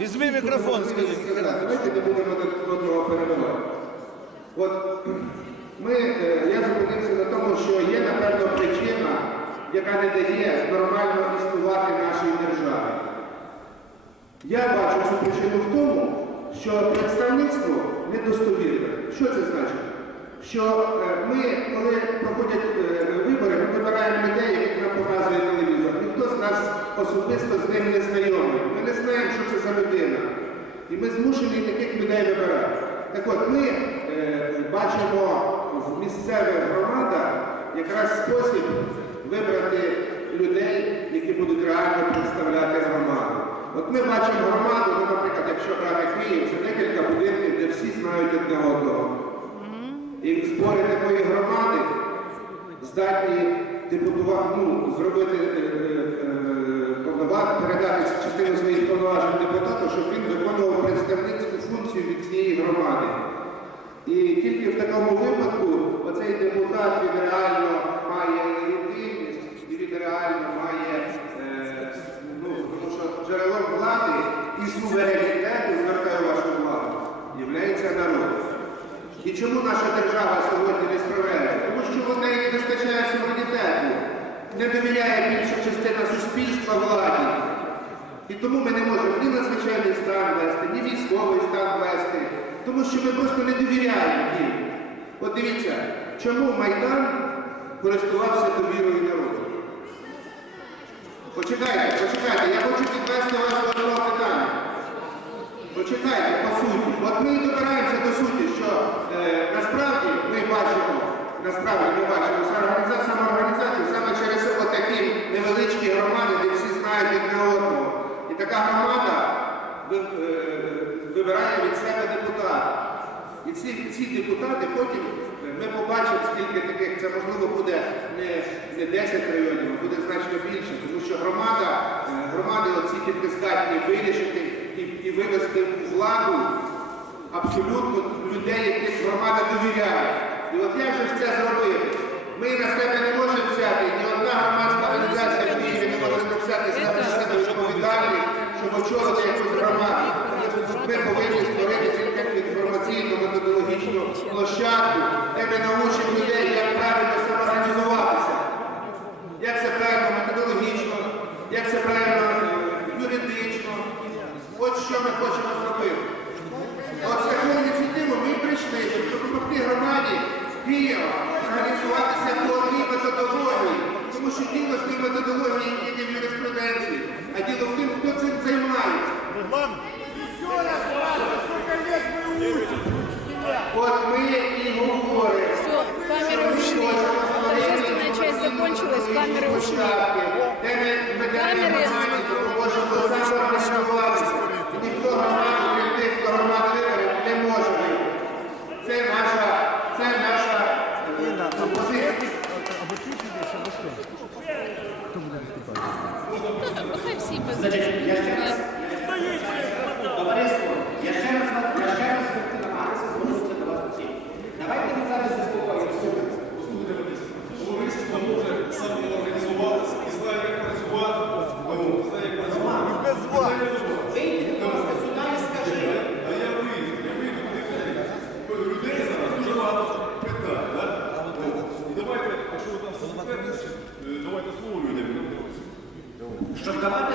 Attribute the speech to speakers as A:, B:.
A: Візьми мікрофон, скажи.
B: Давайте не будемо один одного перебивати. От ми, е, я зупинився на тому, що є, напевно, причина, яка не дає нормально існувати нашій державі. Я бачу цю причину в тому, що представництво недостовірне. Що це значить? Що е, ми, коли проходять е, вибори, ми вибираємо людей, яких нам показує телевізор. Ніхто з нас особисто з ним не знайомий. За людина. І ми змушені таких людей вибирати. Так от ми е, бачимо в місцевих громадах якраз спосіб вибрати людей, які будуть реально представляти громаду. От ми бачимо громаду, ну, наприклад, якщо брати Київ, це декілька будинків, де всі знають одне одного. І збори такої громади здатні депутувати, ну, зробити, е, е, повноваження, передати частину своїх повноважень депутату, щоб він виконував представницьку функцію від цієї громади. І тільки в такому випадку оцей депутат він реально має легітимність і він реально має, е, ну, тому що джерелом влади і суверенітету, звертаю вашу увагу, є народ. І чому наша держава сьогодні не справляється? Тому що в неї не вистачає суверенітету, не довіряє більша частина суспільства владі. І тому ми не можемо ні надзвичайний стан вести, ні військовий стан вести, тому що ми просто не довіряємо їм. От дивіться, чому Майдан користувався довірою народу? Почекайте, почекайте, я хочу підвести вас до одного питання. Почекайте, по суті. От ми і добираємося до суті, що е, насправді ми бачимо, насправді ми бачимо самоорганізацію, самоорганізацію саме через отакі невеличкі громади, де всі знають одне одного. І така громада ви- е, вибирає від себе депутата. І ці, ці депутати потім е, ми побачимо, скільки таких, це можливо буде не, не 10 районів, а буде значно більше, тому що громада, е, громади оці тільки здатні вирішити і, і вивести владу абсолютно людей, яких громада довіряє. І от як же ж це зробити? Ми на себе не можемо взяти, ні одна громадська організація в Києві не може взяти на себе відповідальність, щоб очолити якусь громаду. Ми повинні створити інформаційну методологічну площадку, де ми научимо людей, як правильно самоорганізуватися. Як це правильно методологічно, як це правильно юридично. От що ми хочемо зробити. От з такою ініціативою ми прийшли, щоб допомогти громаді Києва організуватися по одній методології. Тому що діло ж не методології, які не в юриспруденції, а діло в Я ще раз товариство, я ще раз намагаюся звернутися до вас. Давайте зараз заспокоїмося. І знає,
C: як працювати. Знає, як працювати. Вийди, сюди скажи.
B: А я вийду,
C: я
D: вийду куди Людей зараз дуже багато питань. Давайте, якщо там е, давайте слово людям.
A: Щоб давати